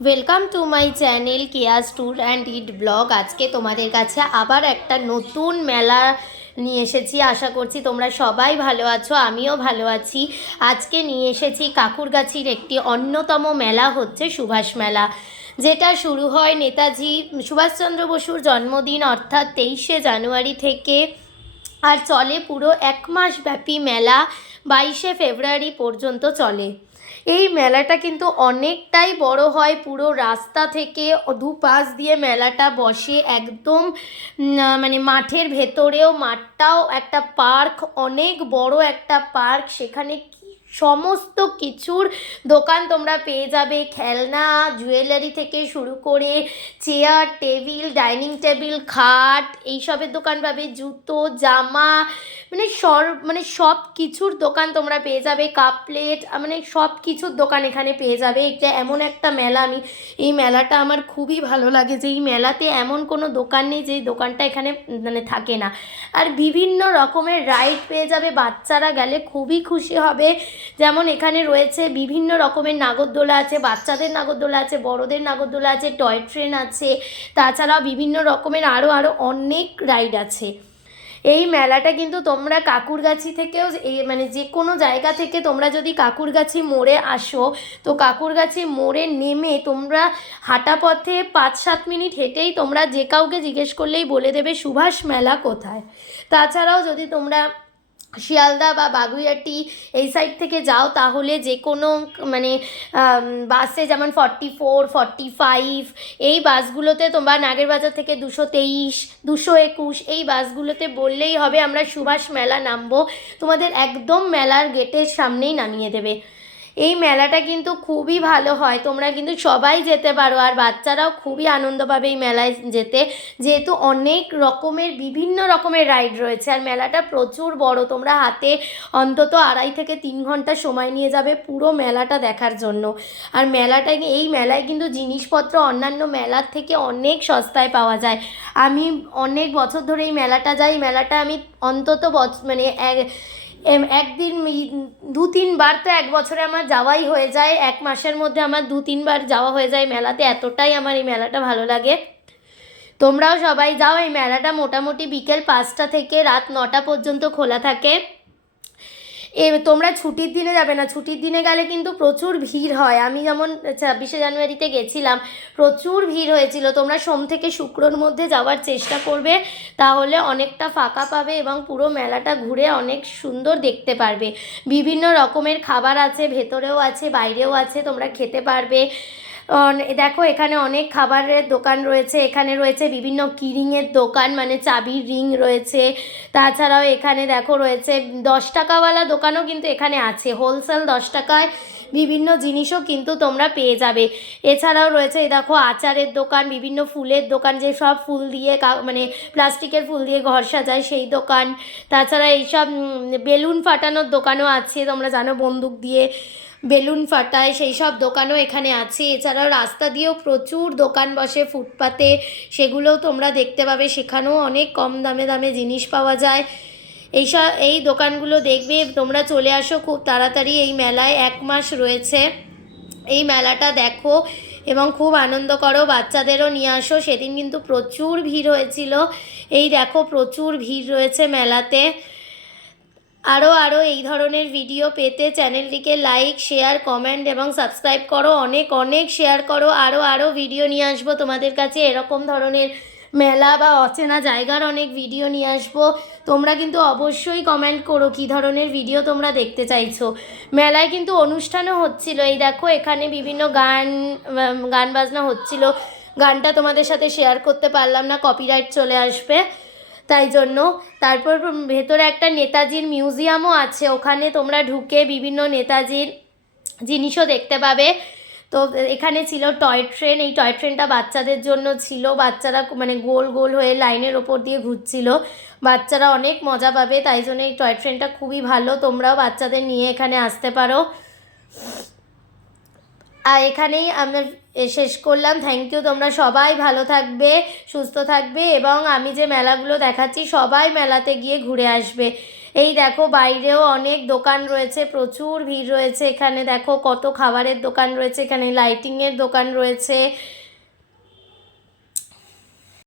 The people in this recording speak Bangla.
Welcome to my channel chaos tour and eat blog. আজকে তোমাদের কাছে আবার একটা নতুন মেলা নিয়ে এসেছি। আশা করছি তোমরা সবাই ভালো আছো, আমিও ভালো আছি। আজকে নিয়ে এসেছি কাকুরগাছির একটি অন্যতম মেলা, হচ্ছে সুভাষ মেলা, যেটা শুরু হয় নেতাজি সুভাষচন্দ্র বসুর জন্মদিন অর্থাৎ 23শে জানুয়ারি থেকে, আর চলে পুরো 1 মাস ব্যাপী মেলা। 22শে ফেব্রুয়ারি পর্যন্ত চলে। এই মেলাটা কিন্তু অনেকটাই বড় হয়, পুরো রাস্তা থেকে দুপাশ দিয়ে মেলাটা বসে একদম মানে মাঠের ভেতরেও, মাঠটাও একটা পার্ক, অনেক বড় একটা পার্ক। সেখানে সমস্ত কিছুর দোকান তোমরা পেয়ে যাবে, খেলনা, জুয়েলারি থেকে শুরু করে চেয়ার, টেবিল, ডাইনিং টেবিল, খাট, এইসবের দোকান পাবে, জুতো, জামা, মানে সব কিছুর দোকান তোমরা পেয়ে যাবে, কাপ প্লেট, মানে সব কিছুর দোকান এখানে পেয়ে যাবে। এটা এমন একটা মেলা, এই মেলাটা আমার খুবই ভালো লাগে, যে এই মেলাতে এমন কোনো দোকান নেই যে দোকানটা এখানে মানে থাকে না। আর বিভিন্ন রকমের রাইড পেয়ে যাবে, বাচ্চারা গেলে খুবই খুশি হবে। যেমন এখানে রয়েছে বিভিন্ন রকমের নাগরদোলা আছে, বাচ্চাদের নাগরদোলা আছে, বড়দের নাগরদোলা আছে, টয় ট্রেন আছে, তাছাড়াও বিভিন্ন রকমের আরও অনেক রাইড আছে। এই মেলাটা কিন্তু তোমরা কাকুরগাছি থেকেও, মানে যে কোনো জায়গা থেকে তোমরা যদি কাকুরগাছি মোড়ে আসো, তো কাকুরগাছি মোড়ে নেমে তোমরা হাঁটা পথে 5-7 মিনিট হেঁটেই তোমরা যে কাউকে জিজ্ঞেস করলেই বলে দেবে সুভাষ মেলা কোথায়। তাছাড়াও যদি তোমরা শিয়ালদা বা বাগুইআটি এই সাইড থেকে যাও, তাহলে যে কোনো মানে বাসে, যেমন 44, 45 এই বাসগুলোতে, তোমরা নাগেরবাজার থেকে 223, 221 এই বাসগুলোতে বললেই হবে আমরা সুভাষ মেলা নামবো, তোমাদের একদম মেলার গেটের সামনেই নামিয়ে দেবে। এই মেলাটা কিন্তু খুবই ভালো হয়, তোমরা কিন্তু সবাই যেতে পারো, আর বাচ্চারাও খুবই আনন্দ পাবে এই মেলায় যেতে, যেহেতু অনেক রকমের বিভিন্ন রকমের রাইড রয়েছে, আর মেলাটা প্রচুর বড়। তোমরা হাতে অন্তত 2.5 থেকে 3 ঘন্টা সময় নিয়ে যাবে পুরো মেলাটা দেখার জন্য। আর এই মেলায় কিন্তু জিনিসপত্র অন্যান্য মেলার থেকে অনেক সস্তায় পাওয়া যায়। আমি অনেক বছর ধরে এই মেলাটা যাই, মেলাটা আমি অন্তত মানে একদিন 2-3 বার তো 1 বছরে আমার যাওয়াই হয়ে যায়, 1 মাসের মধ্যে আমার 2-3 বার যাওয়া হয়ে যায় মেলাতে, এতটাই আমার এই মেলাটা ভালো লাগে। তোমরাও সবাই যাও। এই মেলাটা মোটামুটি বিকেল 5টা থেকে রাত 9টা পর্যন্ত খোলা থাকে। তোমরা ছুটির দিনে যাবে না, ছুটির দিনে গেলে কিন্তু প্রচুর ভিড় হয়। আমি যেমন 26শে জানুয়ারিতে গেছিলাম, প্রচুর ভিড় হয়েছিল। তোমরা সোম থেকে শুক্রর মধ্যে যাওয়ার চেষ্টা করবে, তাহলে অনেকটা ফাঁকা পাবে এবং পুরো মেলাটা ঘুরে অনেক সুন্দর দেখতে পারবে। বিভিন্ন রকমের খাবার আছে, ভেতরেও আছে, বাইরেও আছে, তোমরা খেতে পারবে। দেখো এখানে অনেক খাবারের দোকান রয়েছে, এখানে রয়েছে বিভিন্ন কিরিংয়ের দোকান, মানে চাবির রিং রয়েছে। তাছাড়াও এখানে দেখো রয়েছে 10 টাকাওয়ালা দোকানও কিন্তু এখানে আছে, হোলসেল 10 টাকায় বিভিন্ন জিনিসও কিন্তু তোমরা পেয়ে যাবে। এছাড়াও রয়েছে এই দেখো আচারের দোকান, বিভিন্ন ফুলের দোকান, যে সব ফুল দিয়ে মানে প্লাস্টিকের ফুল দিয়ে ঘর সাজায় সেই দোকান। তাছাড়া এইসব বেলুন ফাটানোর দোকানও আছে, তোমরা জানো বন্দুক দিয়ে বেলুন ফাটায়, সেই সব দোকানও এখানে আছে। এছাড়াও রাস্তা দিয়েও প্রচুর দোকান বসে ফুটপাতে, সেগুলোও তোমরা দেখতে পাবে, সেখানেও অনেক কম দামে দামে জিনিস পাওয়া যায়। এই দোকানগুলো দেখবে, তোমরা চলে আসো খুব তাড়াতাড়ি। এই মেলায় 1 মাস রয়েছে, এই মেলাটা দেখো এবং খুব আনন্দ করো, বাচ্চাদেরও নিয়ে আসো। সেদিন কিন্তু প্রচুর ভিড় হয়েছিল, এই দেখো প্রচুর ভিড় রয়েছে মেলাতে। আরও এই ধরনের ভিডিও পেতে চ্যানেলটিকে লাইক, শেয়ার, কমেন্ট এবং সাবস্ক্রাইব করো, অনেক অনেক শেয়ার করো। আরও ভিডিও নিয়ে আসবো তোমাদের কাছে, এরকম ধরনের মেলা বা অচেনা জায়গার অনেক ভিডিও নিয়ে আসবো। তোমরা কিন্তু অবশ্যই কমেন্ট করো কী ধরনের ভিডিও তোমরা দেখতে চাইছো। মেলায় কিন্তু অনুষ্ঠানও হচ্ছিল, এই দেখো এখানে বিভিন্ন গান বাজনা হচ্ছিল। গানটা তোমাদের সাথে শেয়ার করতে পারলাম না, কপিরাইট চলে আসবে, তাই জন্য। তারপর ভেতরে একটা নেতাজির মিউজিয়ামও আছে, ওখানে তোমরা ঢুকে বিভিন্ন নেতাজির জিনিসও দেখতে পাবে। তো এখানে ছিল টয় ট্রেন, এই টয় ট্রেনটা বাচ্চাদের জন্য ছিল, বাচ্চারা মানে গোল গোল হয়ে লাইনের ওপর দিয়ে ঘুরছিল, বাচ্চারা অনেক মজা পাবে, তাই জন্য এই টয় ট্রেনটা খুবই ভালো, তোমরাও বাচ্চাদের নিয়ে এখানে আসতে পারো। আর এখানেই আমরা শেষ করলাম। থ্যাংক ইউ, তোমরা সবাই ভালো থাকবে, সুস্থ থাকবে, এবং আমি যে মেলাগুলো দেখাচ্ছি সবাই মেলাতে গিয়ে ঘুরে আসবে। এই দেখো বাইরেও অনেক দোকান রয়েছে, প্রচুর ভিড় রয়েছে এখানে। দেখো কত খাবারের দোকান রয়েছে, এখানে লাইটিংয়ের দোকান রয়েছে,